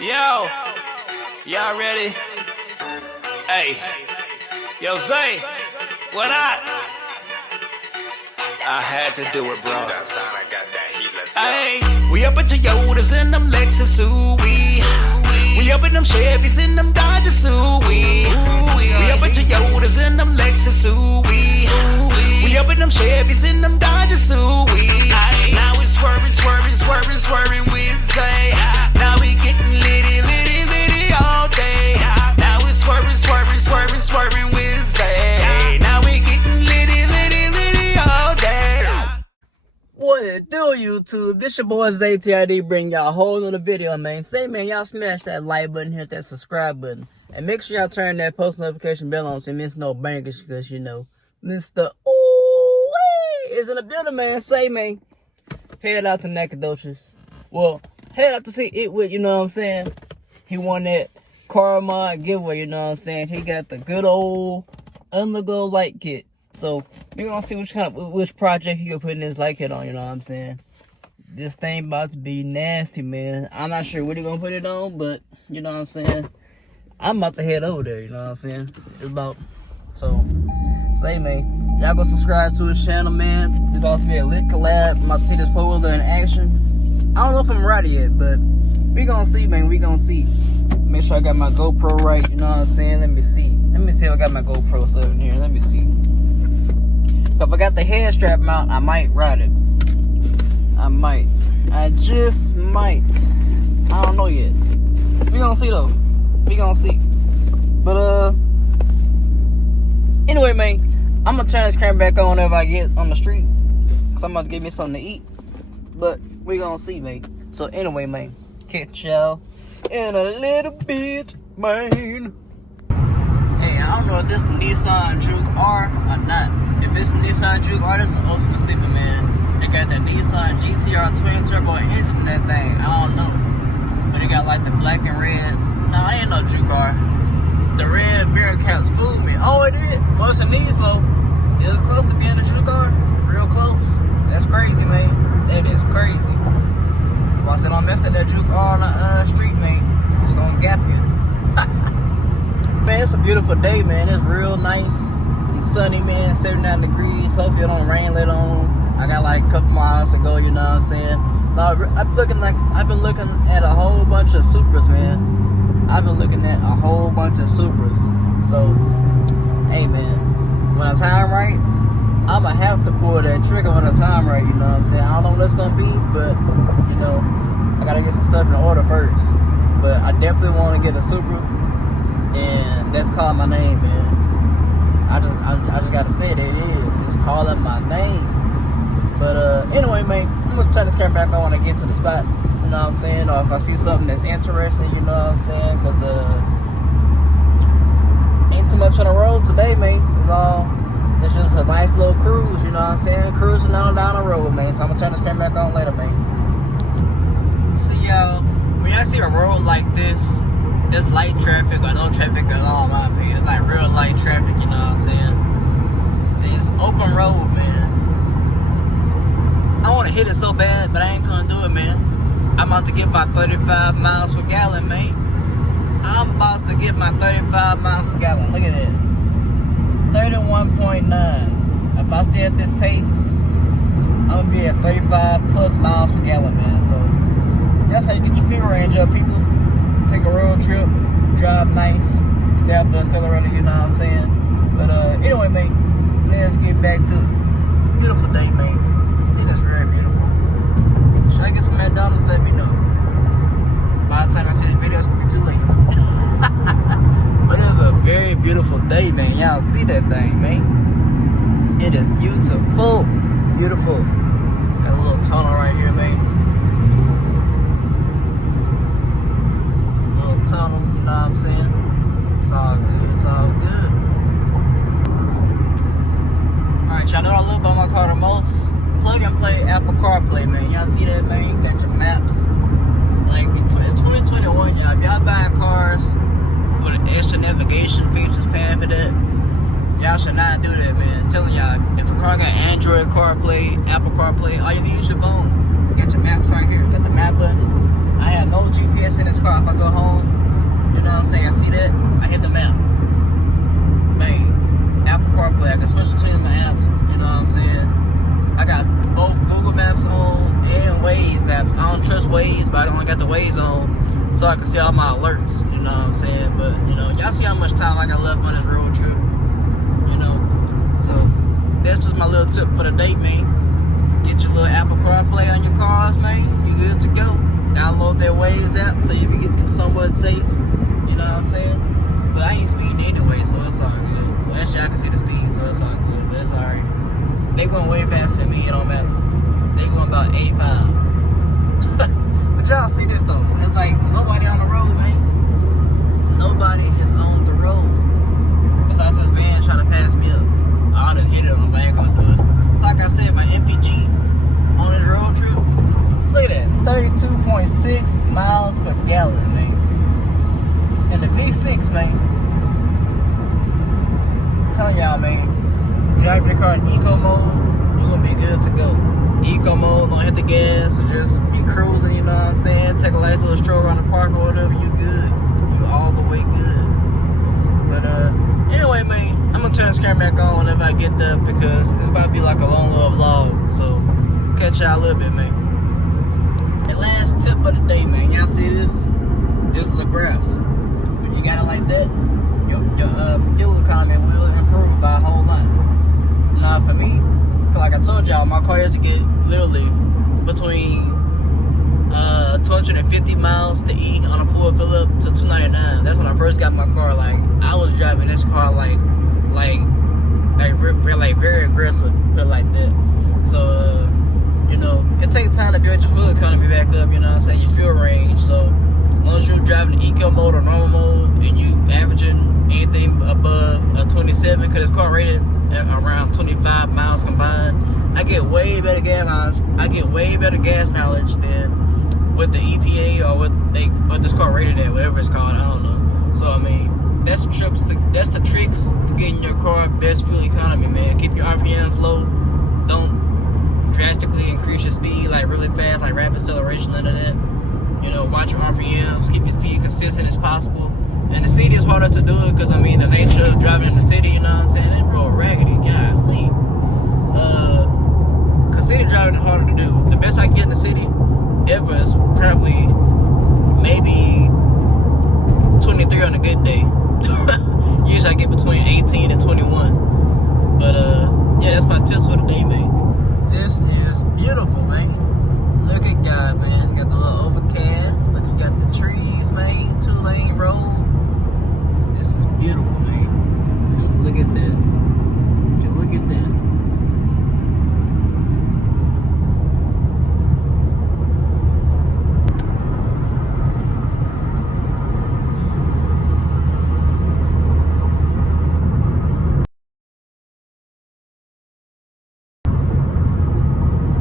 Yo, y'all ready? Hey, yo, Zay, what up? I had to do it, bro. Hey, we up at Toyotas and them Lexus, ooh wee. We up in them Chevys and them Dodges, ooh wee. We up at Toyotas and them Lexus, ooh wee. We up in them Chevys and them Dodges, ooh wee. Now we swerving with Zay. Now we getting litty all day. Now we swerving with Zay. Now we getting litty all day. What it do, YouTube? This your boy Zay TRD, bring y'all a whole nother video, man. Say, man, y'all smash that like button, hit that subscribe button, and make sure y'all turn that post notification bell on so you miss no bangers, because, you know, Mr. Ooh is in the building, man. Say, man, head out to Nacogdoches. Well, head out to see Ithwitt, you know what I'm saying? He won that car mod giveaway, you know what I'm saying? He got the good old Underglow light kit. So we gonna see which project he can put in his light kit on, you know what I'm saying? This thing about to be nasty, man. I'm not sure what he gonna put it on, but you know what I'm saying? I'm about to head over there, you know what I'm saying? It's about, so say, man, y'all go subscribe to his channel, man. It's about to be a lit collab. I'm about to see this 4-wheeler in action. I don't know if I'm ready yet, but we gonna see, man. We gonna see. Make sure I got my GoPro right, you know what I'm saying? Let me see if I got my GoPro stuff in here. Let me see. If I got the head strap mount, I might ride it. I just might. I don't know yet. We gonna see though. We gonna see. But anyway, man, I'm gonna turn this camera back on whenever I get on the street, cause I'm about to get me something to eat. But we gonna see, man. So anyway, man, catch y'all in a little bit, man. Hey, I don't know if this is the Nissan Juke R or not. If it's the Nissan Juke R, that's the ultimate sleeper, man. They got that Nissan GTR twin turbo engine in that thing. I don't know, but it got like the black and red. No, it ain't no Juke R. The red mirror caps fooled me. Oh, it did. Well, it's a Nismo. It was close to being a Juke R. Real close. That's crazy, man. That is crazy. Well, I said don't mess with that Juke R on the street, man. It's gonna gap you. Man, it's a beautiful day, man. It's real nice and sunny, man. 79 degrees. Hopefully it don't rain later on. I got like a couple miles to go, you know what I'm saying? I've been looking at a whole bunch of Supras, man. I've been looking at a whole bunch of Supras. So, hey, man, when the time right, I'ma have to pull that trigger when the time right, you know what I'm saying? I don't know what it's gonna be, but, you know, I gotta get some stuff in order first. But I definitely want to get a Supra, and that's calling my name, man. I just gotta say it is. It's calling my name. But anyway, man, I'm gonna turn this camera back on when I get to the spot. You know what I'm saying? Or if I see something that's interesting, you know what I'm saying? Cause ain't too much on the road today, man. It's just a nice little cruise, you know what I'm saying? Cruising down the road, man. So I'm gonna turn this camera back on later, man. So y'all, when y'all see a road like this, it's light traffic or no traffic at all, in my opinion. It's like real light traffic, you know what I'm saying? It's open road, man. I want to hit it so bad, but I ain't gonna do it, man. I'm about to get my 35 miles per gallon, man. I'm about to get my 35 miles per gallon. Look at that. 31.9. If I stay at this pace, I'm gonna be at 35 plus miles per gallon, man. So that's how you get your fuel range up, people. Take a road trip, drive nice, stay out the accelerator, you know what I'm saying? But anyway, man, let's get back to it. Beautiful day, man. It is very beautiful. Should I get some McDonald's? Let me know. By the time I see this video, it's gonna be too late. But it's a very beautiful day, man. Y'all see that thing, man? It is beautiful. Beautiful. Got a little tunnel right here, man. Little tunnel, you know what I'm saying? It's all good, it's all good. Alright, y'all know what I love about my car the most? Plug and play Apple CarPlay, man. Y'all see that, man? You got your maps. Like, it's 2021, y'all. If y'all buying cars with extra navigation features paying for that, y'all should not do that, man. I'm telling y'all, if a car got Android CarPlay, Apple CarPlay, all you need is your phone. You got your maps right here. You got the map button. I have no GPS in this car, if I go home, you know what I'm saying, I see that, I hit the map. Man, Apple CarPlay, I can switch between my apps, you know what I'm saying? I got both Google Maps on and Waze maps. I don't trust Waze, but I only got the Waze on so I can see all my alerts, you know what I'm saying? But, you know, y'all see how much time I got left on this road trip, you know? So, that's just my little tip for the day, man. Get your little Apple CarPlay on your cars, man. You good to go. Download that Waze app so you can get somewhat safe, you know what I'm saying? But I ain't speeding anyway, so it's all good. Well, actually, I can see the speed, so it's all good, but it's alright. They going way faster than me, it don't matter. They going about 85. But y'all see this though, it's like nobody on the road, man. Nobody is on the road. Besides this van trying to pass me up. I done hit it on, but I ain't gonna do it. Like I said, my MPG on this road trip, look at that, 32.6 miles per gallon, man. And the V6, man. I'm telling y'all, man. Drive your car in eco mode, you're gonna be good to go. Eco mode, don't hit the gas, just be cruising, you know what I'm saying? Take a nice little stroll around the park or whatever, you good. You all the way good. But anyway, man, I'm gonna turn this camera back on whenever I get there because it's about to be like a long little vlog. So catch y'all a little bit, man. The last tip of the day, man. Y'all see this? This is a graph. When you got it like that, your fuel economy will improve by a whole lot. Now for me, cause like I told y'all, my car used to get literally between 250 miles to eat on a full fill up to 299. That's when I first got my car. Like I was driving this car like very aggressive, put it like that. So you know, it takes time to build your fuel economy back up. You know what I'm saying? Your fuel range. So as long as you're driving eco mode or normal mode and you averaging anything above a 27, cause this car rated at around 25 miles combined, I get way better gas mileage. I get way better gas mileage than with the EPA or what this car rated at, whatever it's called. I don't know. So I mean, that's the tricks to getting your car best fuel economy, man. Keep your RPMs low. Don't drastically increase your speed like really fast, like rapid acceleration, none of that. You know, watch your RPMs. Keep your speed consistent as possible. In the city, it's harder to do it because, I mean, the nature of driving in the city, you know what I'm saying? It's real raggedy, golly. Because city driving is harder to do. The best I can get in the city ever is probably maybe 23 on a good day. Usually I get between 18 and 21. But, yeah, that's my tips for the day, man. This is beautiful, man. Look at God, man. You got the little overcast, but you got the trees, man. 2-lane road. This is beautiful, man. Just look at that. Just look at that.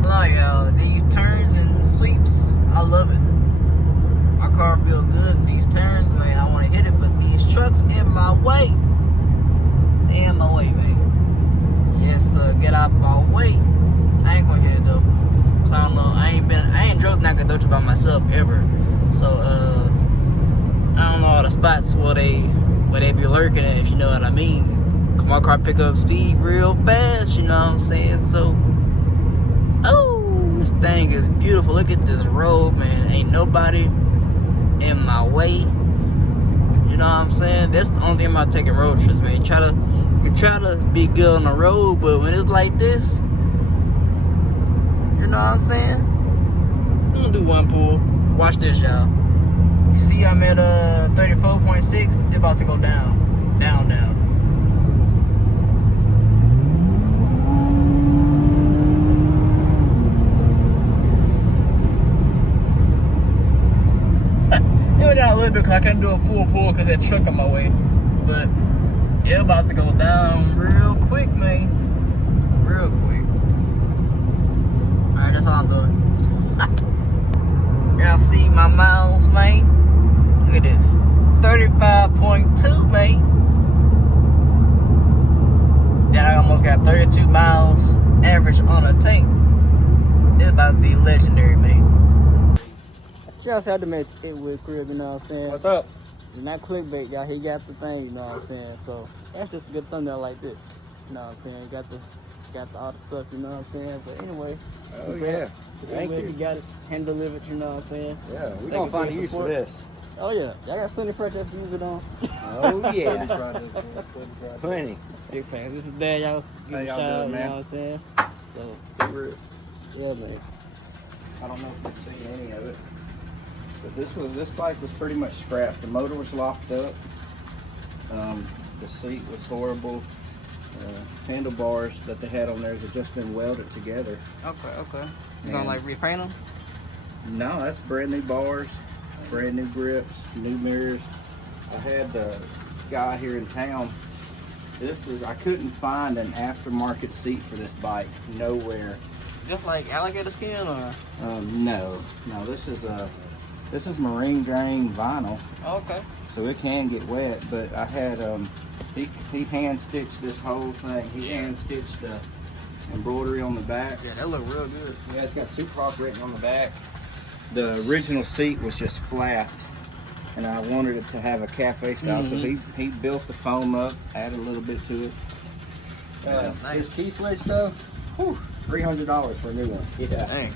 Hello, y'all. These turns and sweeps, I love it. My car feel good in these turns, man. I want to hit it, but these trucks in my way. They in my way, man. Yes, get out my way. I ain't gonna hit it though, cause I don't know. I ain't drove Nagadocha by myself ever. So I don't know all the spots where they be lurking at, if you know what I mean. Cause my car pick up speed real fast, you know what I'm saying? So, oh, this thing is beautiful. Look at this road, man. Ain't nobody in my way. You know what I'm saying? That's the only thing about taking road trips, man. You try to be good on the road, but when it's like this, you know what I'm saying? I'm gonna do one pull. Watch this, y'all. You see I'm at 34.6. It's about to go down. Down. It went down a little bit because I couldn't do a full pull because that truck on my way. But it's about to go down real quick, man. Real quick. Alright, that's all I'm doing. Y'all see my miles, man? Look at this. 35.2, man. Then I almost got 32 miles average on a tank. It's about to be legendary, man. y'all say I done met Ithwitt crib, you know what I'm saying? What's up? It's not clickbait, y'all. He got the thing, you know what I'm saying? So that's just a good thumbnail like this. You know what I'm saying? Got the all the stuff, you know what I'm saying? But anyway. Oh yeah. Thank you. You got it hand delivered, you know what I'm saying? Yeah, we're gonna find a use for this. Oh yeah. Y'all got plenty of projects to use it on. Oh yeah. Plenty. Big fan. This is Dan, y'all. How y'all doing, you know man? what I'm saying? So yeah, man. I don't know if you've seen any of it, but this bike was pretty much scrapped. The motor was locked up. The seat was horrible. Handlebars that they had on there had just been welded together. Okay. You gonna like repaint them? No, that's brand new bars, brand new grips, new mirrors. I had the guy here in town. I couldn't find an aftermarket seat for this bike nowhere. Just like alligator skin or? No, this is marine grain vinyl. Okay. So it can get wet, but I had he hand stitched this whole thing. He hand stitched the embroidery on the back. Yeah, that look real good. Yeah, it's got Superhawk written on the back. The original seat was just flat, and I wanted it to have a cafe style. So he built the foam up, added a little bit to it. Nice. This key switch though, $300 for a new one. Yeah. Dang.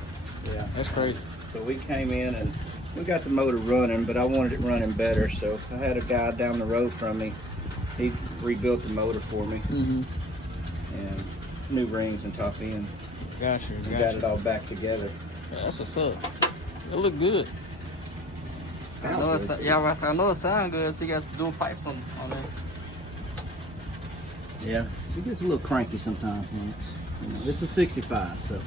Yeah. That's crazy. So we came in and we got the motor running, but I wanted it running better. So I had a guy down the road from me. He rebuilt the motor for me. And new rings and top end. Gotcha. We got it all back together. Yeah, that's what's up. It look good. I know it sounds good. So you guys doing pipes on there. Yeah. She gets a little cranky sometimes when it's a 65, so.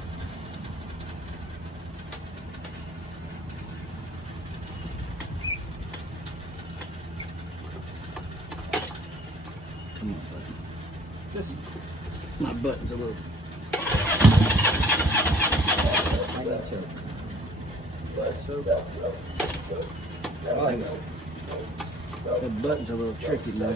Come on, buddy. My button's a little. I need to. The button's a little tricky now.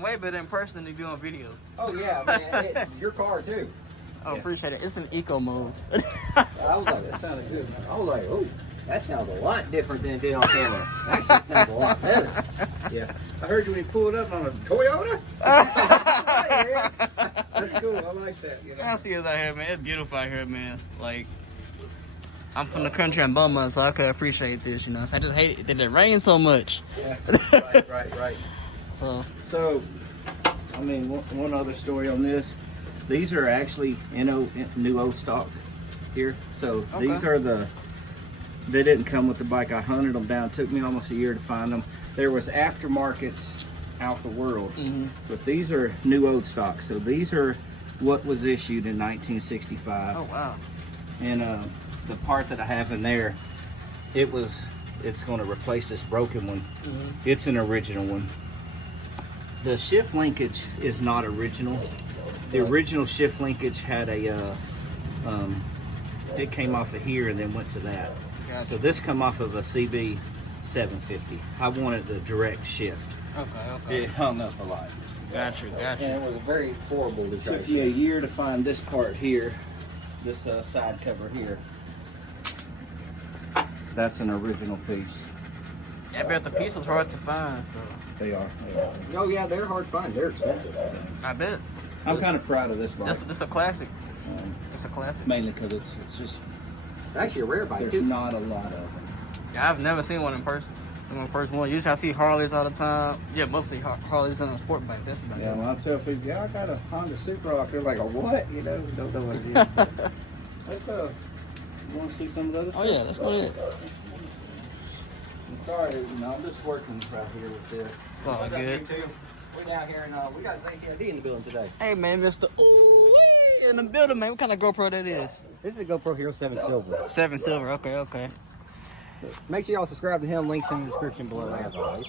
Way better in person than you do on video. Oh yeah, man, it's your car too. Oh, appreciate it. It's in eco mode. I was like, that sounded good, man. I was like, oh, that sounds a lot different than it did on camera. Actually, it sounds a lot better. Yeah. I heard you when you pulled up on a Toyota. That's cool. I like that. You know? I see it out here, man. It's beautiful out here, man. Like, I'm from the country in Beaumont, so I could appreciate this, you know. So I just hate it that it rains so much. Yeah. Right. So, I mean, one other story on this. These are actually new old stock here. So these are they didn't come with the bike. I hunted them down. It took me almost a year to find them. There was aftermarkets out the world, but these are new old stock. So these are what was issued in 1965. Oh, wow. And the part that I have in there, it's going to replace this broken one. It's an original one. The shift linkage is not original. The original shift linkage had it came off of here and then went to that. Gotcha. So this come off of a CB 750. I wanted the direct shift. Okay. It hung up a lot. Gotcha. And it was very horrible to try. Took me a year to find this part here, this side cover here. That's an original piece. Yeah, but the piece was hard to find. So. They are. Oh yeah, they're hard to find. They're expensive. I bet. I'm kind of proud of this bike. This a classic. It's a classic. Mainly because it's just Actually, a rare bike there's too. not a lot of them. Yeah, I've never seen one in person. I'm my first one. Usually I see Harleys all the time. Yeah, mostly Harleys and sport bikes. That's about Yeah, it. when I tell people, yeah, I got a Honda Superhawk, they're like, a what? You know, don't know what it is. Let's you want to see some of the other stuff? Oh yeah, let's go ahead. I'm sorry, I'm just working right here with this. It's all good. We're down here and we got Zay TRD in the building today. Hey man, Mr. Ooh, in the building, man. What kind of GoPro that is? This is a GoPro Hero 7 Silver. 7 silver. Okay. Make sure y'all subscribe to him. Links in the description below as always.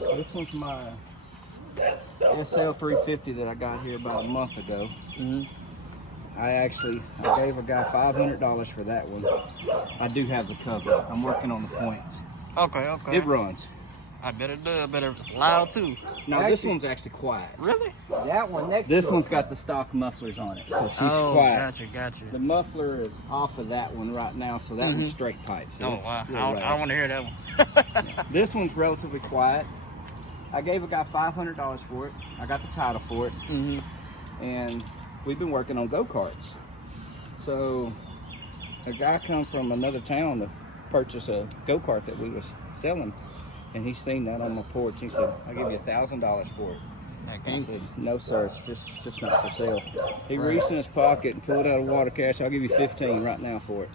This one's my SL350 that I got here about a month ago. I gave a guy $500 for that one. I do have the cover. I'm working on the points. Okay, okay. It runs. I bet it does. I bet it's loud too. No, this one's actually quiet. Really? That one next. This one's got the stock mufflers on it, so she's quiet. Gotcha. The muffler is off of that one right now, so that one's straight pipe. So wow. I want to hear that one. This one's relatively quiet. I gave a guy $500 for it. I got the title for it. And we've been working on go-karts. So a guy comes from another town to purchase a go-kart that we was selling. And he seen that on my porch. He said, "I'll give you $1,000 for it." I said, "No, sir, it's just not for sale." He reached in his pocket and pulled out a water cash. "I'll give you 15 right now for it."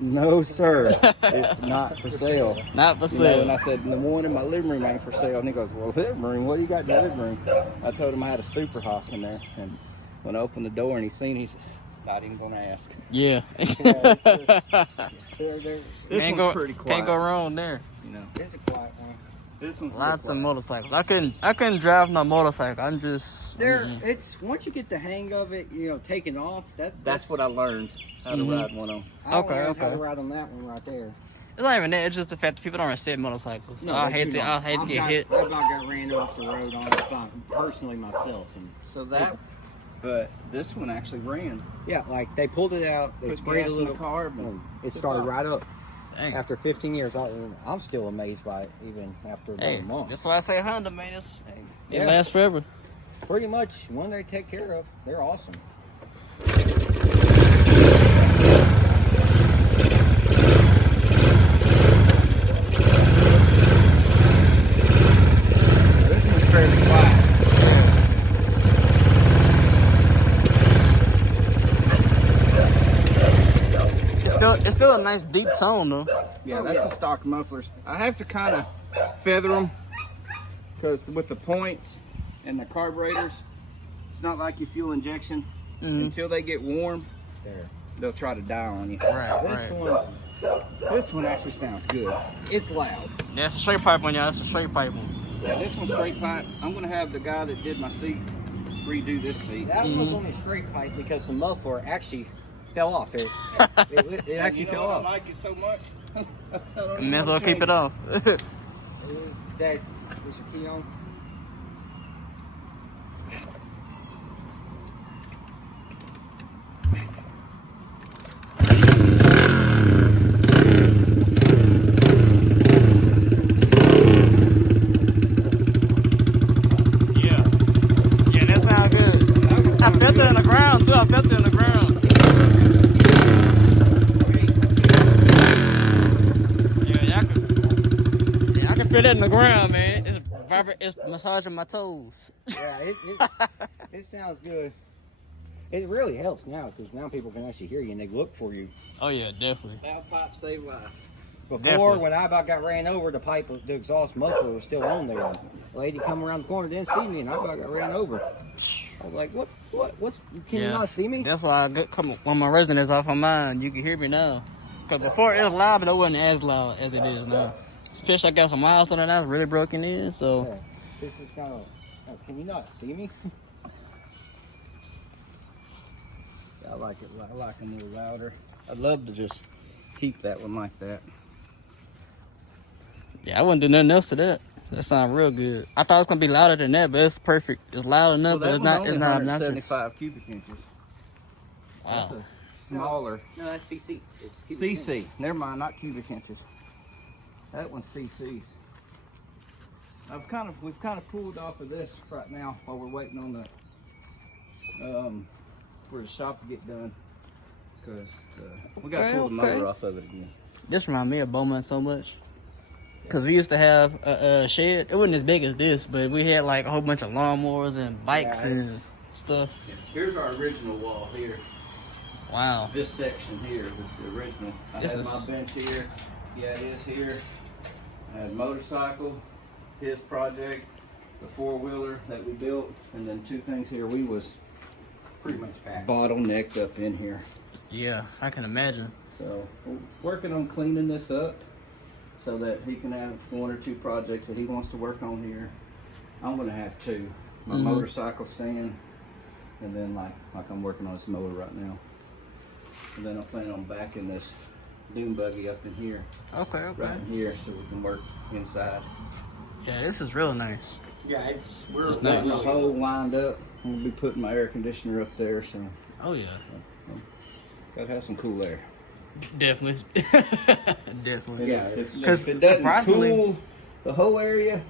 "No, sir, it's not for sale." Not for sale. And I said, "The one in my living room ain't for sale." And he goes, "Well, living room? What do you got in the living room?" I told him I had a Super Hawk in there. And when I opened the door and he seen it, he said, "Not even gonna ask." Yeah. This one's pretty quiet. Can't go wrong there. You know, It's a quiet one. this one's Lots of motorcycles. I couldn't drive no motorcycle. I'm just It's once you get the hang of it, you know, taking off. That's what I learned how to ride one on. I learned how to ride on that one right there. It's not even that. It's just the fact that people don't respect motorcycles. No, I hate to get hit. I about got ran off the road on it personally myself, and So that, but this one actually ran. yeah, like they pulled it out, they Put sprayed a gas in little the car, and it started right up. Dang. After 15 years, I'm still amazed by it, even after about Hey, a month. that's why I say Honda, man. It Yeah. lasts forever. Pretty much, one they take care of, they're awesome. This one's fairly quiet. It's still a nice deep tone though. Yeah, that's the stock mufflers. I have to kind of feather them because with the points and the carburetors, it's not like your fuel injection. Until they get warm, they'll try to die on you. This one actually sounds good. It's loud. Yeah, it's a straight pipe one, y'all. That's a straight pipe one. Yeah, this one's straight pipe. I'm gonna have the guy that did my seat redo this seat. That was only straight pipe because the muffler actually fell off. It actually fell off. I like it so much. May as well keep it off. Is your key on? Yeah, that sounds good. I felt it in the ground too. I felt it in the ground. I can feel it in the ground, man. It's massaging my toes. Yeah, it sounds good. It really helps now because now people can actually hear you and they look for you. Oh yeah, definitely. Valve pipe save lives. Before, Definitely. when I about got ran over, the exhaust muffler was still on there. The lady come around the corner, didn't see me, and I about got ran over. I was like, what's, can you not see me? That's why I got when my resonance off my mind, you can hear me now. Because before it was loud, but it wasn't as loud as it is now. Especially I got some miles on it now, it's really broken in, so. Yeah. This is kind of, can you not see me? I like it. I like a little louder. I'd love to just keep that one like that. Yeah, I wouldn't do nothing else to that. That sounds real good. I thought it was gonna be louder than that, but it's perfect. It's loud enough, but it's not. It's not obnoxious. 75 cubic inches. Wow. That's smaller. No, that's CC. It's CC. Never mind, not cubic inches. That one's CC's. We've kind of pulled off of this right now while we're waiting on the for the shop to get done. Cause we got to pull the motor off of it again. This reminds me of Beaumont so much. Cause we used to have a shed. It wasn't as big as this, but we had like a whole bunch of lawnmowers and bikes and stuff. Here's our original wall here. Wow. This section here was the original. I had my bench here. Yeah, it is here. I had a motorcycle, his project, the four-wheeler that we built, and then two things here. We was pretty much bottlenecked up in here. Yeah, I can imagine. So we're working on cleaning this up so that he can have one or two projects that he wants to work on here. I'm gonna have two. My motorcycle stand and then like I'm working on this mower right now. And then I'm planning on backing this dune buggy up in here. Okay, okay. Right in here, so we can work inside. Yeah, this is real nice. Yeah, we're It's Getting nice. the hole lined up. I'm gonna be putting my air conditioner up there, so Oh yeah. gotta have some cool air. Definitely. Definitely. Yeah, if it doesn't cool the whole area,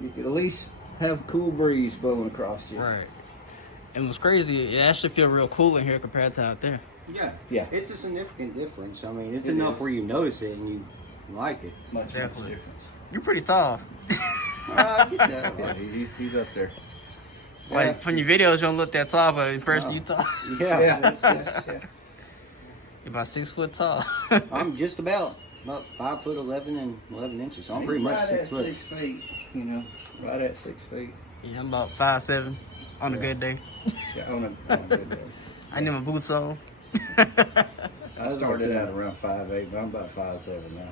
you could at least have a cool breeze blowing across you. Right. And what's crazy, it actually feels real cool in here compared to out there. Yeah, it's a significant difference. I mean, it's It enough is. where you notice it and you like it. Much Definitely. difference. You're pretty tall. I get that. Yeah, he's up there. Like from your videos, you don't look that tall, but in person, you tall. Yeah, You're about 6 foot tall. I'm just about 5'11" and 11 inches. So I'm pretty much 6 foot. 6 feet, you know, right at 6 feet. Yeah, I'm about 5'7" on a good day. Yeah, on a good day. I need my boots on. I started out around 5'8", but I'm about 5'7" now.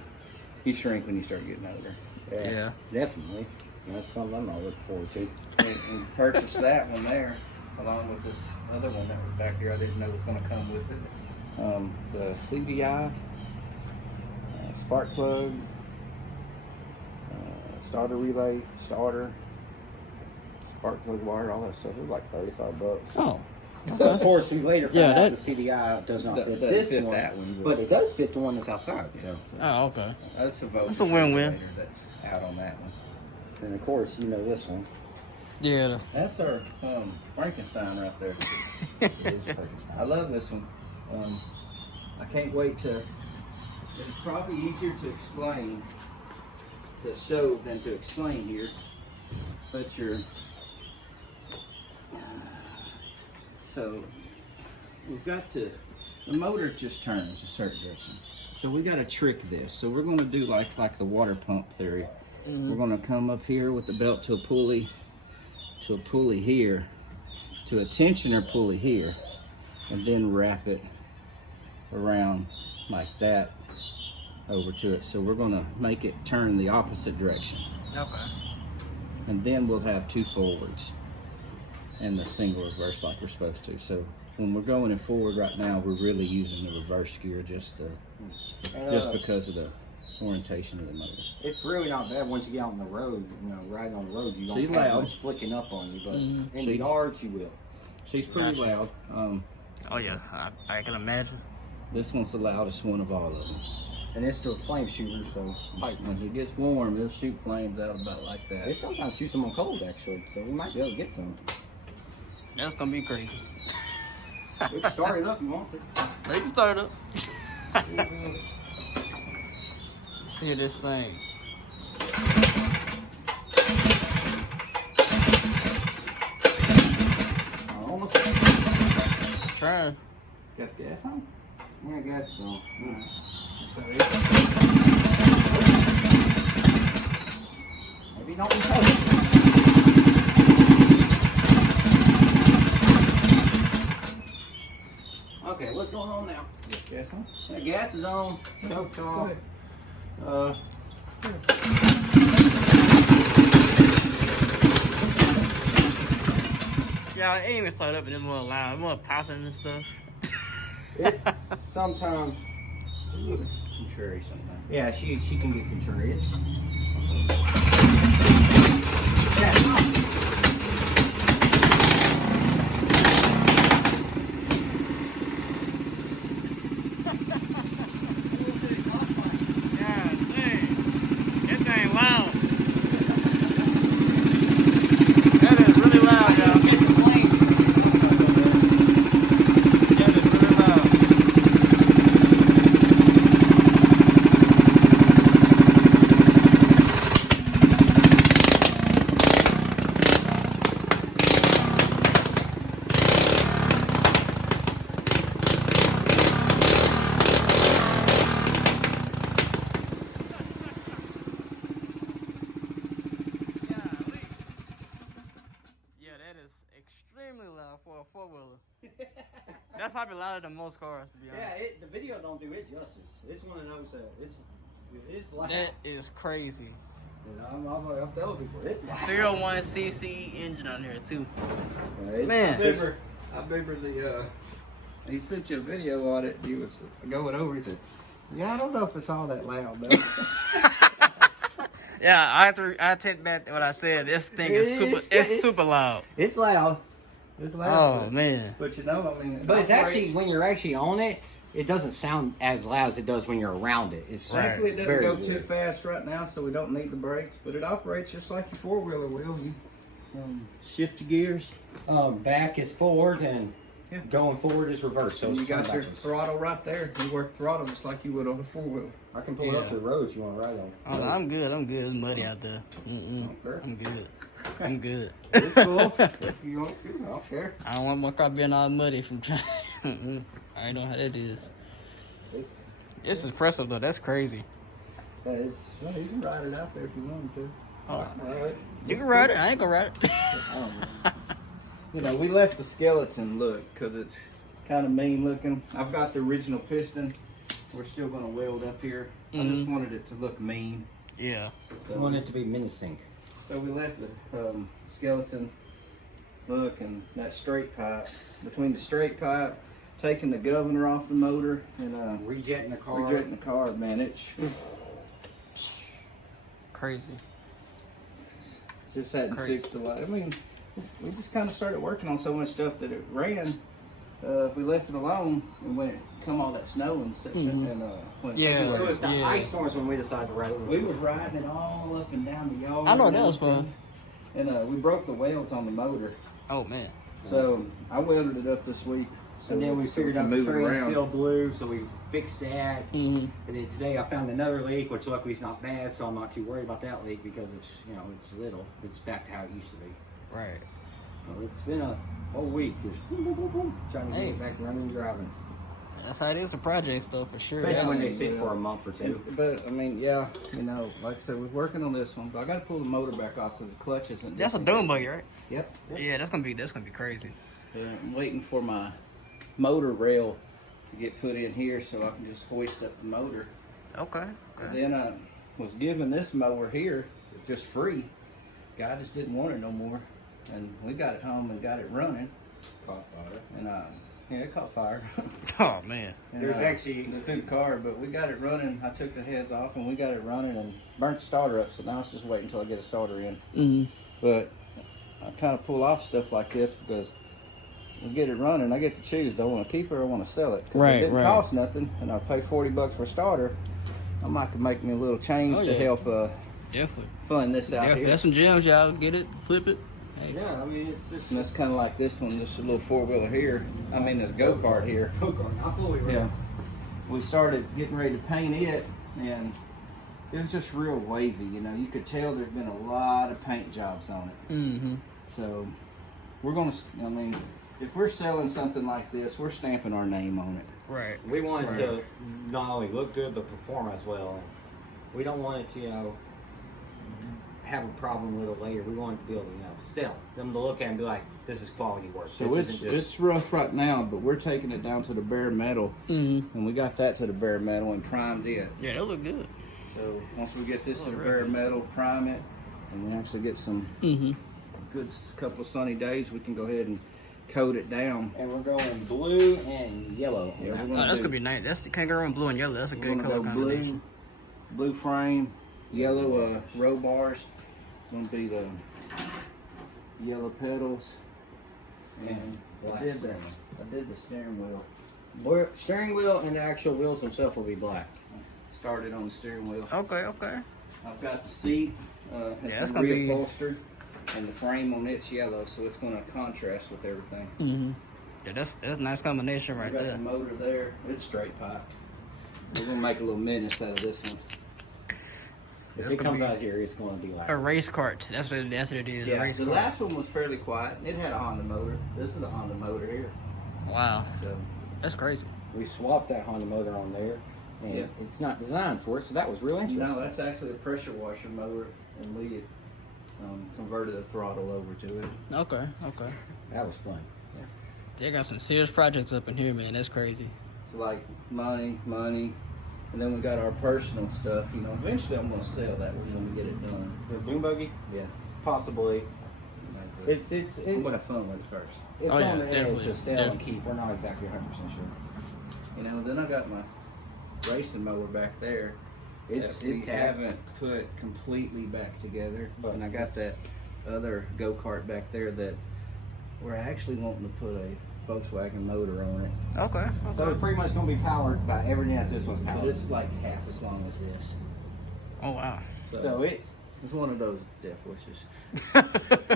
You shrink when you start getting older. Yeah. Definitely. And that's something I'm not looking forward to. And purchased that one there, along with this other one that was back here. I didn't know was going to come with it. The CDI, spark plug, starter relay, starter, spark plug wire, all that stuff. It was like $35. Oh. Of course, we later found Yeah, out the CDI does not fit this fit one, that one, but it does fit the one that's outside. So, Oh, okay. That's a win-win. That's out on that one. and of course, you know this one. Yeah. That's our Frankenstein right there. It is Frankenstein. I love this one. I can't wait to. It's probably easier to explain, to show than to explain here. But so we've got to. The motor just turns a certain direction. So we got to trick this. So we're going to do like the water pump theory. We're going to come up here with the belt to a pulley here, to a tensioner pulley here, and then wrap it around like that over to it. So we're going to make it turn the opposite direction. Okay. And then we'll have 2 forwards and the single reverse like we're supposed to. So when we're going in forward right now, we're really using the reverse gear just because of the orientation of the motor. It's really not bad once you get out on the road. You know, riding on the road, you don't She's have loud. much flicking up on you, but in the She- yards, you will. She's pretty loud. Oh yeah, I can imagine. This one's the loudest one of all of them. And it's the flame shooter, so When it gets warm, it'll shoot flames out about like it that. sometimes shoots them on cold, actually. So we might be able to get some. That's gonna be crazy. We can start it up if you want to. They can start up. See this thing. Almost. Trying. Got gas on? Yeah, I guess so. Maybe not in cold. Okay, what's going on now? Gas on? The gas is on. Choke's off. Yeah, it ain't even started up and it's more loud. It's more popping and stuff. It's sometimes. Contrary sometimes. Yeah, she can get contrary. It's That's probably louder than most cars, to be honest. yeah. The video don't do it justice. It's one of those that it's loud. That is crazy. And I'm telling people it's loud. 301cc engine on here too. It's Man. I remember he sent you a video on it. He was going over. He said, "Yeah, I don't know if it's all that loud though." Yeah, I take back what I said. This thing is super loud. It's loud. It's loud. Oh man. But you know, I mean, But it's actually, when you're actually on it, it doesn't sound as loud as it does when you're around it. It's thankfully it doesn't very go good. too fast right now, so we don't need the brakes. But it operates just like your four-wheeler will. You shift your gears. Back is forward and Yeah. going forward is reverse. So And you it's got your backwards. throttle right there. You work throttle just like you would on a four-wheeler. I can pull it up to the road if you want to ride on. Oh, I'm good. It's muddy out there. Okay. I'm good. It's cool. If you want to, I don't care. I don't want my car being all muddy from trying. I already know how that is. It's impressive though. That's crazy. Well, you can ride it out there if you want to. Oh, Right. you can ride it. I ain't gonna ride it. You know, we left the skeleton look because it's kind of mean looking. I've got the original piston. We're still going to weld up here. I just wanted it to look mean. Yeah. I want it to be menacing. So we left the skeleton look and that straight pipe. Between the straight pipe, taking the governor off the motor, and Rejetting the car. rejetting the car, man, it's Crazy. just hadn't fixed a lot. I mean, we just kind of started working on so much stuff that it ran. We left it alone, and when it come all that snow and stuff, and when Yeah. It was the ice storms when we decided to ride it. we was riding it all up and down the yard. I know that was fun. And we broke the welds on the motor, Oh man. so I welded it up this week. So And then we figured out the move it train around. still blew, so we fixed that. Mm-hmm. And then today I found another leak, which luckily is not bad, so I'm not too worried about that leak because it's, you know, it's little. It's back to how it used to be. Right. Well, it's been a whole week just boom, boom, boom, boom, trying to get Hey. it back running and driving. That's how it is. The projects though, for sure. Especially when they Yeah. sit for a month or two. But I mean, yeah, you know, like I said, we're working on this one. But I got to pull the motor back off because the clutch isn't. That's a dome buggy, right? Yep. Yeah, that's gonna be crazy. I'm waiting for my motor rail to get put in here so I can just hoist up the motor. Okay. And then I was given this mower here just free. Guy just didn't want it no more, and we got it home and got it running. Caught fire. And yeah, it caught fire. Oh man. And, There's actually through the car, but we got it running. I took the heads off and we got it running and burnt the starter up. So now it's just waiting until I get a starter in. Mm-hmm. But I kind of pull off stuff like this because we get it running. I get to choose. Do I want to keep it or I want to sell it? 'Cause Right, it didn't right. cost nothing, and I pay $40 for a starter. I might could make me a little change Oh, to yeah. help Definitely. fund this out here. That's some gems, y'all. Get it, flip it. Hey. yeah, I mean, it's just And that's kind of like this one, just a little four-wheeler here. I mean, this go-kart here. I fully Yeah. We started getting ready to paint it, and it was just real wavy. You know, you could tell there's been a lot of paint jobs on it. Mm-hmm. So we're gonna. I mean, if we're selling something like this, we're stamping our name on it. Right. We want it to not only look good but perform as well. We don't want it to, you know, have a problem with it later. We want it to be able to, you know, sell. Them to look at and be like, this is quality work. So this it's isn't just it's rough right now, but we're taking it down to the bare metal, Mm-hmm. and we got that to the bare metal and primed it. Yeah, that look good. So once we get this to the Oh, bare really? metal, prime it, and we actually get some Mm-hmm. good couple of sunny days, we can go ahead and coat it down. and we're going blue and yellow. Yeah, on we're Oh, gonna that's do- gonna be nice. That's the kangaroo and blue and yellow. That's a We're good gonna color go combination. blue frame, yellow row bars. Gonna be the yellow pedals, and black I did steering the steering wheel. Blue, steering wheel and the actual wheels themselves will be black. Started on the steering wheel. Okay. I've got the seat. Yeah, It's that's been gonna be- reupholstered, and the frame on it's yellow, so it's gonna contrast with everything. Mm-hmm. Yeah, that's a nice combination right We got there. the motor there. It's straight piped. We're gonna make a little menace out of this one. If That's it gonna comes be out here, it's going to be like a race cart. That's what it is. A Yeah, race the cart. last one was fairly quiet. It had a Honda motor. This is a Honda motor here. Wow, So that's crazy. we swapped that Honda motor on there, and Yeah. it's not designed for it, so that was real interesting. no, that's actually a pressure washer motor, and we had converted the throttle over to it. Okay. That was fun. They got some serious projects up in here, man. That's crazy. It's like money, and then we got our personal stuff. You know, eventually I'm gonna sell that one when we get it done. The boom buggy, Yeah. possibly. It's I'm gonna have fun with it first. It's Oh, yeah, on the edge definitely, of sell and keep. We're not exactly 100% sure. You know, then I got my racing mower back there. It's We intact. haven't put completely back together, and I got that other go-kart back there that we're actually wanting to put a Volkswagen motor on it. Okay. So it's pretty much gonna be powered by everything that this one's But powered. it's like half as long as this. Oh wow. So it's one of those death wishes.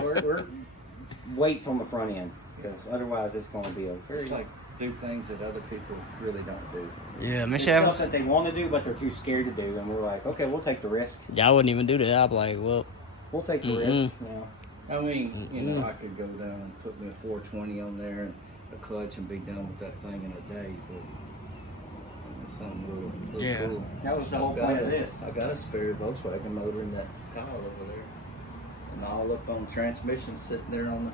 we're weights on the front end because otherwise it's gonna be a very It's like do things that other people really don't do. Yeah, it's stuff that they want to do but they're too scared to do, and we're like, okay, we'll take the risk. Yeah, I wouldn't even do that. I'd be like, well, We'll take the risk. You know. I mean, you know, I could go down and put me a 420 on there and a clutch and be done with that thing in a day, but it's something a little Yeah. cool. That was the whole I've got point of a- this. I got a spare Volkswagen motor in that pile over there. And all up on the transmission sitting there on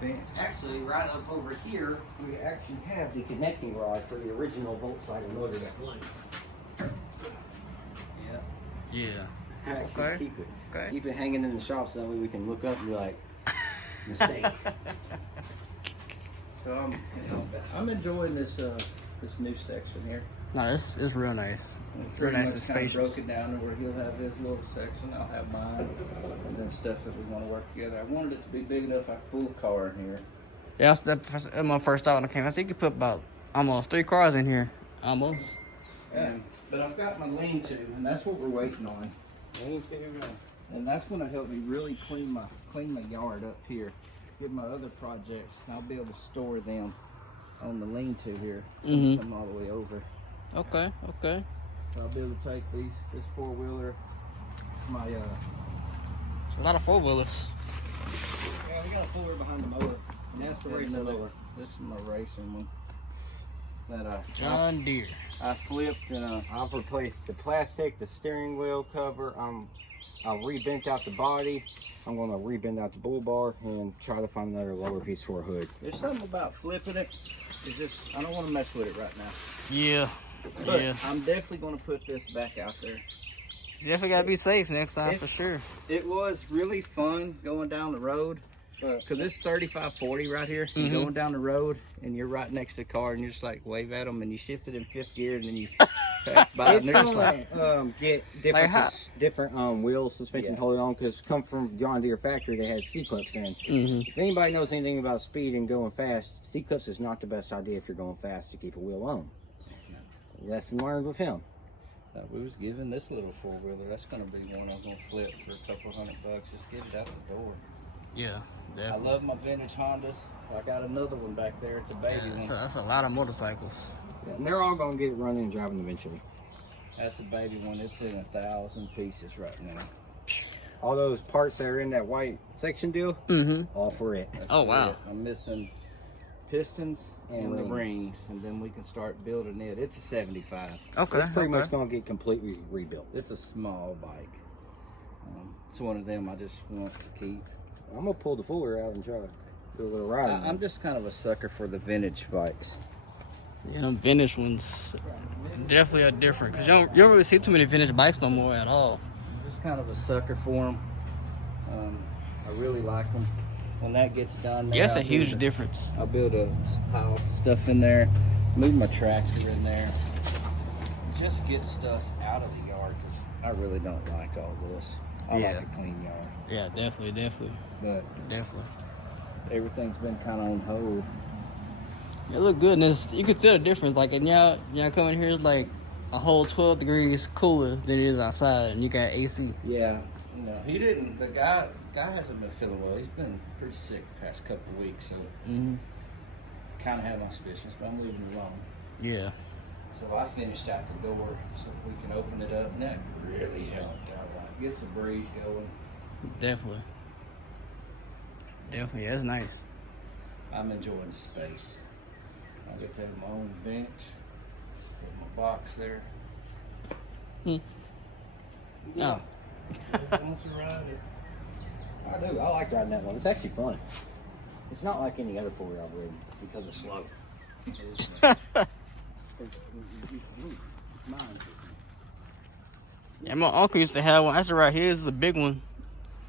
the bench. Actually, right up over here, we actually have the connecting rod for the original Volkswagen motor that won. Yeah. yeah. Actually, Okay. keep it. Okay. Keep it hanging in the shop so that way we can look up and be like, mistake. So I'm enjoying this this new section here. No, it's real nice. Pretty Real nice much and kind of spacious. broke it down to where he'll have his little section, I'll have mine, and then stuff that we want to work together. I wanted it to be big enough I could pull a car in here. Yeah, that's my first thought when I came. I said you could put about almost 3 cars in here. Almost. But I've got my lean-to, and that's what we're waiting on. And that's going to help me really clean my yard up here. Get my other projects, and I'll be able to store them on the lean-to here. It's gonna come all the way over. Okay. Okay. So I'll be able to take this 4-wheeler, my It's a lot of 4-wheelers. Yeah, we got a 4-wheeler behind the mower. And that's the racing mower. This is my racing one. That John Deere. I flipped and I've replaced the plastic, the steering wheel cover. I rebent out the body. I'm going to rebend out the bull bar and try to find another lower piece for a hood. There's something about flipping it. It's just I don't want to mess with it right now. Yeah. But Yeah. I'm definitely going to put this back out there. You definitely gotta be safe next time for sure. It was really fun going down the road because it's 35-40 right here. You're going down the road and you're right next to the car and you're just like wave at them and you shift it in 5th gear and then you pass by It's and they're just going like, to get different wheel suspension to hold it on because come from John Deere factory, they had C-clips in. If anybody knows anything about speed and going fast, C-clips is not the best idea if you're going fast to keep a wheel on. Lesson learned with him. we was given this little 4-wheeler. That's going to be one I'm going to flip for a couple $100. Just get it out the door. Yeah. I love my vintage Hondas. I got another one back there. It's a baby one. So that's a lot of motorcycles. And they're all going to get running and driving eventually. That's a baby one. It's in 1,000 pieces right now. All those parts that are in that white section deal, all for it. That's Oh, wow. it. I'm missing pistons and the rings, and then we can start building it. It's a 75. Okay. It's pretty much going to get completely rebuilt. It's a small bike. It's one of them I just want to keep. I'm going to pull the Fuller out and try to do a little ride. I'm just kind of a sucker for the vintage bikes. Yeah, them vintage ones definitely are different because you don't really see too many vintage bikes no more at all. I'm just kind of a sucker for them. I really like them. When that gets done, Yeah, it's a huge difference. I'll build a pile of stuff in there, move my tractor in there, just get stuff out of the yard because I really don't like all this. I like a clean yard. Yeah, definitely. But Definitely. everything's been kind of on hold. It look good, and you can tell the difference. Like, and y'all coming here is like a whole 12 degrees cooler than it is outside, and you got AC. Yeah, no, he didn't. The guy hasn't been feeling well. He's been pretty sick the past couple of weeks, so kind of have my suspicions, but I'm leaving it alone. Yeah. So I finished out the door so we can open it up, and that really helped out. Like, gets the breeze going. Definitely. Yeah, it's nice. I'm enjoying the space. I get to have my own bench, with my box there. Oh. Wants to ride it. I do. I like riding that one. It's actually fun. It's not like any other 4-wheel I've ridden because it's slow. Yeah, my uncle used to have one. That's right here. This is a big one.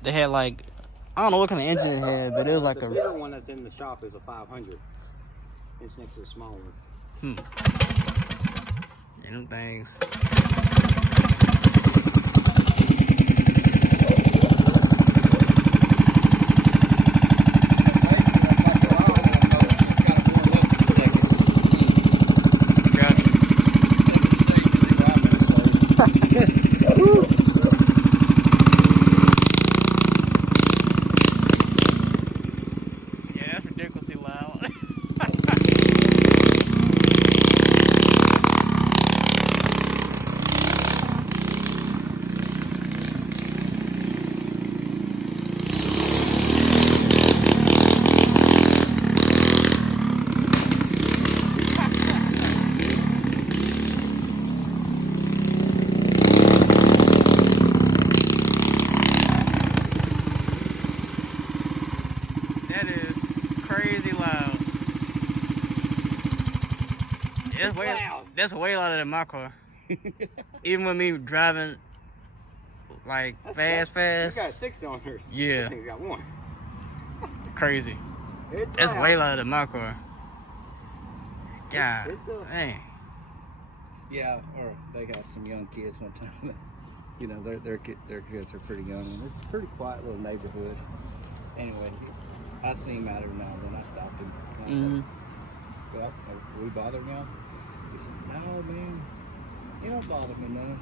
They had like, I don't know what kind of engine it had, but it was like the a bigger one that's in the shop is a 500. It's next to the smaller one. Yeah, them things. That's way louder than my car. Even with me driving like fast. You got 6 cylinders. Yeah. This thing's got 1. Crazy. That's way louder than my car. God, dang. Yeah, or they got some young kids one time. You know, their kids are pretty young, and it's a pretty quiet little neighborhood. Anyway, I see him out every now and then. I stopped him. And I said, well, are we bothering y'all? He said, no, man, you don't bother me none.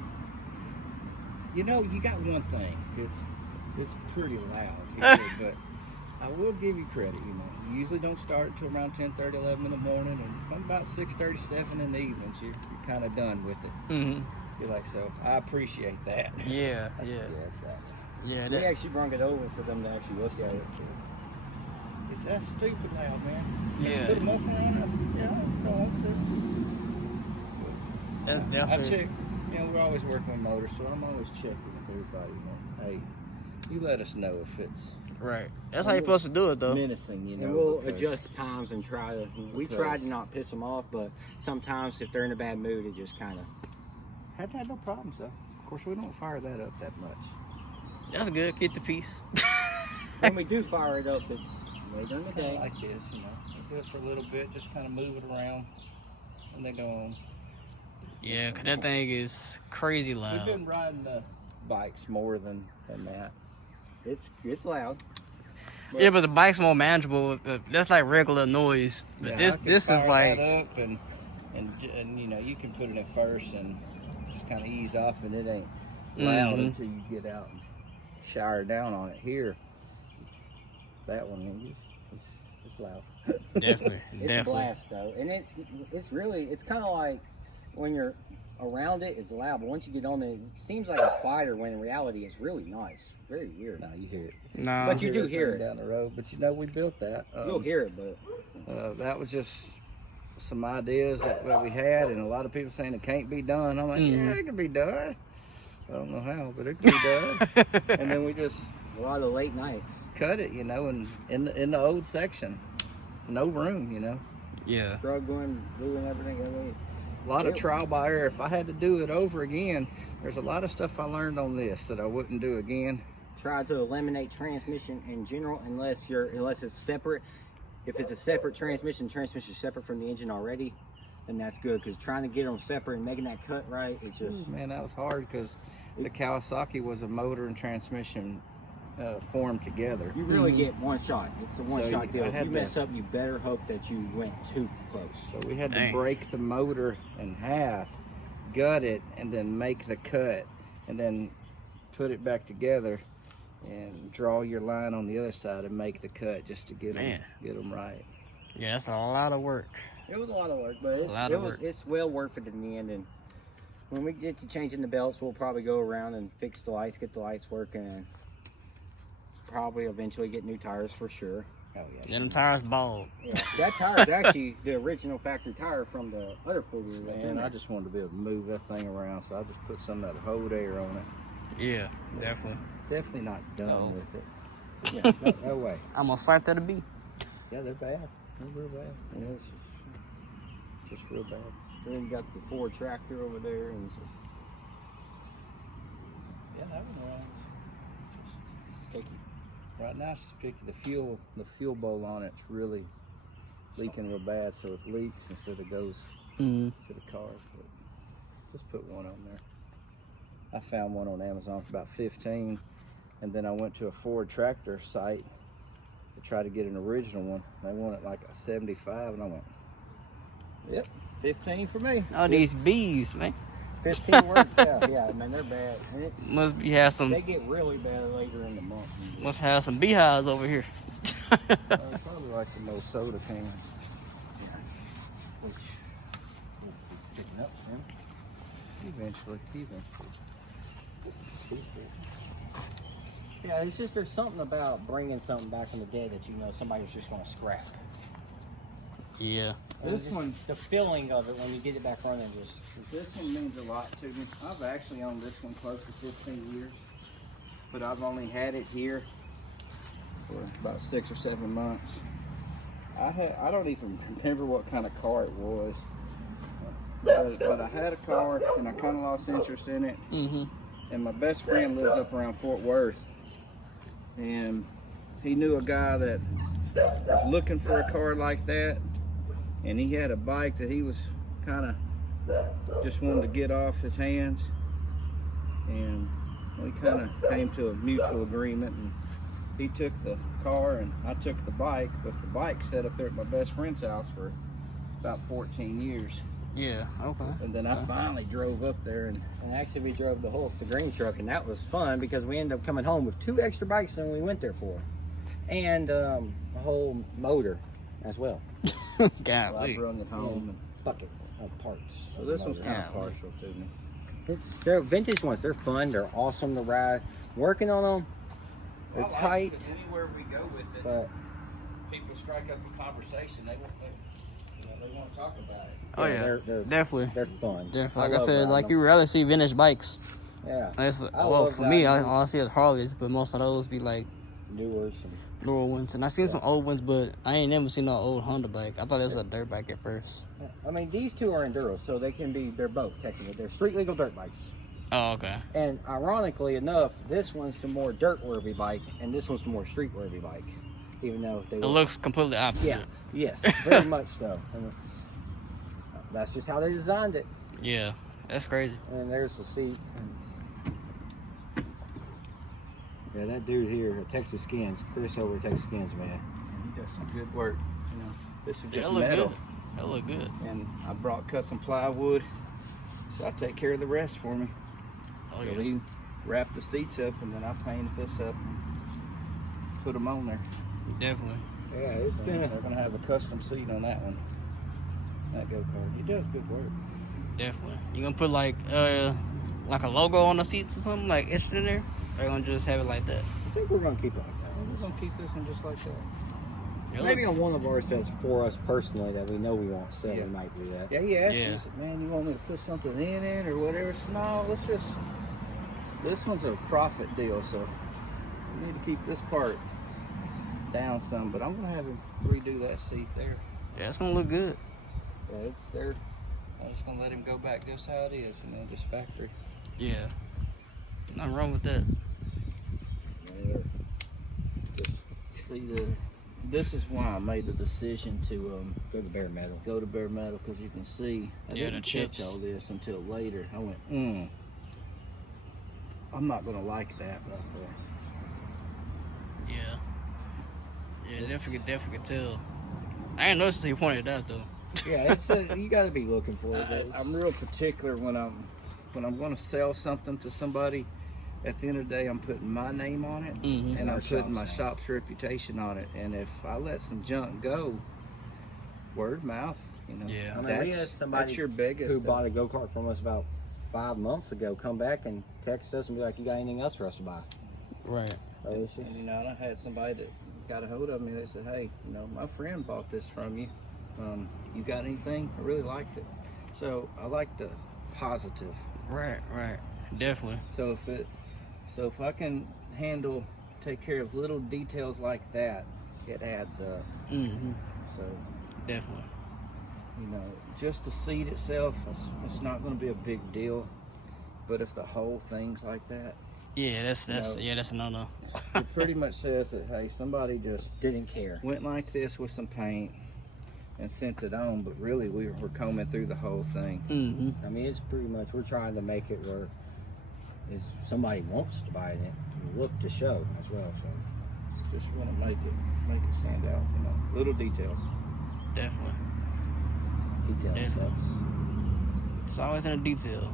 You know, you got one thing. It's pretty loud. He said, but I will give you credit, you know. You usually don't start until around 10:30, 11 in the morning, and about 6:30, 7 in the evenings, you're kind of done with it. You're like, so I appreciate that. Yeah, Yeah, we actually brought it over for them to actually look at it. It's that stupid loud, man. Yeah. Put a muffler on. I said, yeah, I don't want to. That's I definitely. check, you know, we're always working with motors, so I'm always checking with everybody. You know, hey, you let us know if it's Right. That's how you're supposed to do it, though. menacing, you know. And we'll because- adjust times and try to. We try to not piss them off, but sometimes if they're in a bad mood, it just kind of. Haven't had no problems though. Of course, we don't fire that up that much. That's good. Get the piece. When we do fire it up, it's later in the Kinda day. like this, you know. We do it for a little bit, just kind of move it around, and they go on. Yeah, 'cause that thing is crazy We've loud. been riding the bikes more than that. It's loud. Yeah, but the bike's more manageable. That's like regular noise. But Yeah, I this can is fire like. that up and you know, you can put it in first and just kind of ease off, and it ain't loud until you get out and shower down on it. Here, that one it's loud. Definitely. It's a blast though, and it's really kind of like when you're around it, it's loud, but once you get on it, it seems like it's quieter. When in reality, it's really nice. Very weird. No, you hear it. No. But you do hear it down the road. But you know, we built that. You'll hear it, but that was just some ideas that we had, and a lot of people saying it can't be done. I'm like, yeah, it can be done. I don't know how, but it can be done. And then we just a lot of late nights. cut it, you know, and in the old section, no room, you know. Yeah. Struggling, doing everything. A lot of trial by error. If I had to do it over again, there's a lot of stuff I learned on this that I wouldn't do again. Try to eliminate transmission in general, unless it's separate. If it's a separate transmission separate from the engine already, then that's good. Because trying to get them separate and making that cut right, it's just Man, that was hard because the Kawasaki was a motor and transmission formed together. you really get one shot. It's a one shot deal. I If had you mess up, you better hope that you went too close. So we had Dang. to break the motor in half, gut it, and then make the cut, and then put it back together and draw your line on the other side and make the cut just to get them right. Yeah, that's a lot of work. It was a lot of work, but it's well worth it in the end. And when we get to changing the belts, we'll probably go around and fix the lights, get the lights working, and probably eventually get new tires for sure. Oh yeah. Yeah, them tires bald. Yeah, that tire is actually the original factory tire from the other 4-wheeler that's in And there. I just wanted to be able to move that thing around, so I just put some of that hold air on it. Yeah, definitely. Definitely not done No. with it. Yeah, no way. I'm gonna slap that a B. Yeah, they're bad. They're real bad. Yeah, it's Just real bad. then you got the Ford tractor over there, and Yeah, that one runs. picky. Right now, she's picking the fuel bowl on it's really leaking real bad, so it leaks instead of goes to the car. But just put one on there. I found one on Amazon for about 15, and then I went to a Ford tractor site to try to get an original one. They wanted like a 75, and I went, yep, 15 for me. Oh, these bees, man. 15 works out. Yeah, man, they're bad. And it's, must be have some. they get really bad later in the month. Must have some beehives over here. Probably like the most soda cans. Picking up, Sam. Eventually. Yeah, it's just there's something about bringing something back from the dead that you know somebody's just going to scrap. Yeah. This one, the feeling of it when you get it back running, just this one means a lot to me. I've actually owned this one close to 15 years, but I've only had it here for about 6 or 7 months. I don't even remember what kind of car it was, but I had a car and I kind of lost interest in it. And my best friend lives up around Fort Worth, and he knew a guy that was looking for a car like that, and he had a bike that he was kind of just wanted to get off his hands, and we kind of came to a mutual agreement, and he took the car and I took the bike, but the bike sat up there at my best friend's house for about 14 years. Yeah, okay. And then I finally drove up there, and actually we drove the green truck, and that was fun because we ended up coming home with 2 extra bikes than we went there for, and a whole motor as well. I brought it home. And buckets of parts. So this one's kind of partial to me. They're vintage ones. They're fun. They're awesome to ride. Working on them. They're tight. Anywhere we go with it, but people strike up a conversation. They want to talk about it. Oh yeah, they're definitely. They're fun. Definitely. Like I said, like you rarely see vintage bikes. Yeah. Well, for me, all I see is Harleys, but most of those be like newer ones. And I seen some old ones, but I ain't never seen no old Honda bike. I thought it was a dirt bike at first. I mean, these two are enduros, so they're both technically. They're street legal dirt bikes. Oh, okay. And ironically enough, this one's the more dirt-worthy bike, and this one's the more street-worthy bike. Even though they looks completely opposite. Yeah. Yes. Very much so. And that's just how they designed it. Yeah. That's crazy. And there's the seat. Yeah, that dude here, Texas Skins, Chris over at Texas Skins, man. He does some good work. You know, this is just look metal. Good. That look good. And I brought custom plywood, so I take care of the rest for me. Oh, so yeah. he wrapped the seats up, and then I painted this up and put them on there. Definitely. Yeah, it's been. They're gonna have a custom seat on that one. That go-kart. He does good work. Definitely. You gonna put like a logo on the seats or something, like etched in there? Or you gonna just have it like that? I think we're gonna keep it like that. We're gonna keep this one just like that. Yeah, maybe on one of ours that's for us personally that we know we won't sell, we might do that. Yeah, he asked me, he said, man, you want me to put something in it or whatever? So, no, let's just, this one's a profit deal, so we need to keep this part down some, but I'm gonna have him redo that seat there. Yeah, it's gonna look good. Yeah, it's there. I'm just gonna let him go back just how it is, and then just factory. Yeah. Nothing wrong with that. Yeah. Just see this is why I made the decision to go to bare metal. Go to bare metal, because you can see I didn't catch all this until later. I went, I'm not gonna like that right there. Yeah. Yeah, definitely could tell. I ain't noticed until you pointed it out though. Yeah, it's you got to be looking for it. I'm real particular when I'm going to sell something to somebody. At the end of the day, I'm putting my name on it, and I'm putting my shop's reputation on it. And if I let some junk go, word of mouth, you know. Yeah, I mean, we had somebody that's your biggest who bought a go-kart from us about 5 months ago come back and text us and be like, "You got anything else for us to buy?" Right. And you know, I had somebody that got a hold of me. They said, "Hey, you know, my friend bought this from you. You got anything?" I really liked it. So I like the positive. Right. Definitely. So if I can take care of little details like that, it adds up. So definitely. You know, just the seat itself, it's not going to be a big deal. But if the whole thing's like that, Yeah, that's a no-no. It pretty much says that, hey, somebody just Didn't care. went like this with some paint and sent it on, but really we were combing through the whole thing. Mm-hmm. I mean, it's pretty much, we're trying to make it where is somebody wants to buy it, look to show as well. So Just want to make it stand out, you know, little details. Definitely. details. Definitely. That's, It's always in the details.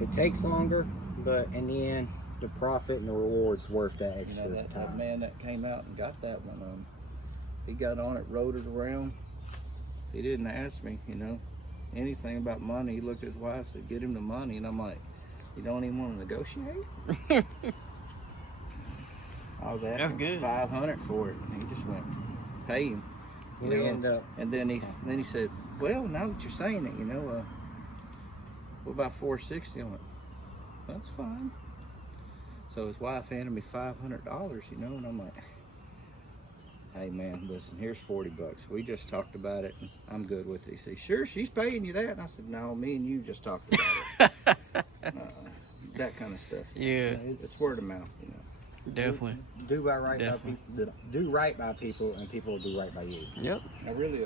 it takes longer, but in the end, the profit and the reward's worth that You extra know, that time. man that came out and got that one, he got on it, rode it around. He didn't ask me, you know, anything about money. He looked at his wife, said, get him the money. And I'm like, you don't even want to negotiate? I was asking good. $500 for it. And he just went, pay him. You We know, end up, and then he said, well, now that you're saying it, you know, what about $460? I went, that's fine. So his wife handed me $500, you know, and I'm like, hey man, listen, here's $40. We just talked about it, and I'm good with it. He said, sure, she's paying you that. And I said, no, me and you just talked about it. That kind of stuff. Yeah. It's word of mouth, you know. Definitely. do right by Definitely. people. Do right by people, and people will do right by you. Yep. I really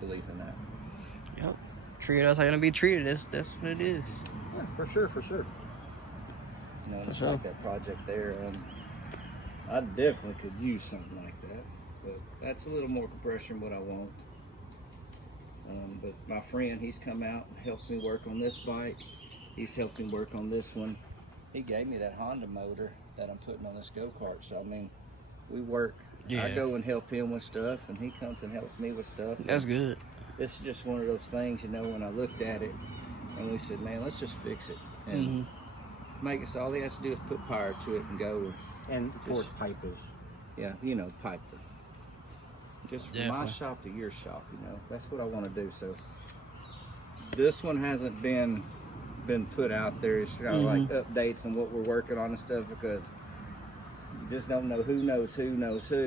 believe in that. Yep. Treat us how you're gonna be treated. That's what it is. Yeah, for sure, for sure. You know, For it's sure. like that project there. I definitely could use something like that, but that's a little more compression what I want. But my friend, he's come out and helped me work on this bike. He's helped me work on this one. He gave me that Honda motor that I'm putting on this go-kart. So I mean, we work. Yeah. I go and help him with stuff, and he comes and helps me with stuff. That's good. It's just one of those things, you know, when I looked at it and we said, man, let's just fix it and make it so all he has to do is put power to it and go. And of course, Just- pipers. Yeah, you know, piper. Just from my Definitely. shop to your shop, you know, that's what I want to do. So this one hasn't been put out there. It's kind of like updates on what we're working on and stuff, because you just don't know who knows who,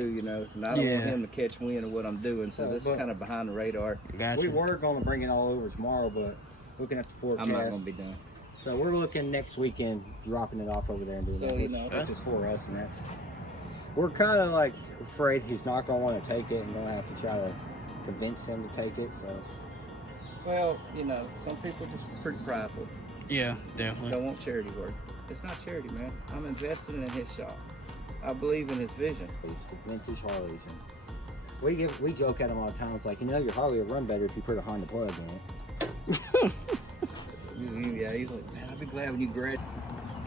you know. So I don't want Yeah. him to catch wind of what I'm doing. So this is But- kind of behind the radar. Gotcha. We were going to bring it all over tomorrow, but looking at the forecast, I'm not going to be done. so we're looking next weekend, dropping it off over there and doing So, that, you which, know, which is for us, and that's, we're kind of like afraid he's not going to want to take it, and we'll have to try to convince him to take it. So Well, you know, some people just pretty prideful. Yeah, definitely. Don't want charity work. It's not charity, man. I'm investing in his shop. I believe in his vision. it's the vintage Harleys, and we joke at him all the time. It's like, you know, your Harley will run better if you put a Honda plug in it. Yeah, he's like, man, I'll be glad when you graduate.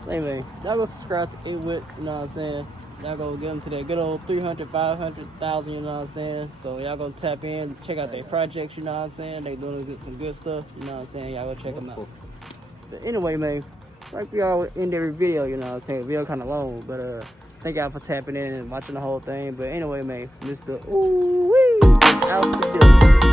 Hey man, y'all go subscribe to Ithwitt, you know what I'm saying? Y'all go get them to that good old 300, 500,000, you know what I'm saying? So y'all go tap in, check out their projects, you know what I'm saying? They doing some good stuff, you know what I'm saying? Y'all go check them out. But anyway, man, like we all end every video, you know what I'm saying? The video kind of long, but thank y'all for tapping in and watching the whole thing. But anyway, man, Mr. Ooh-wee out the door.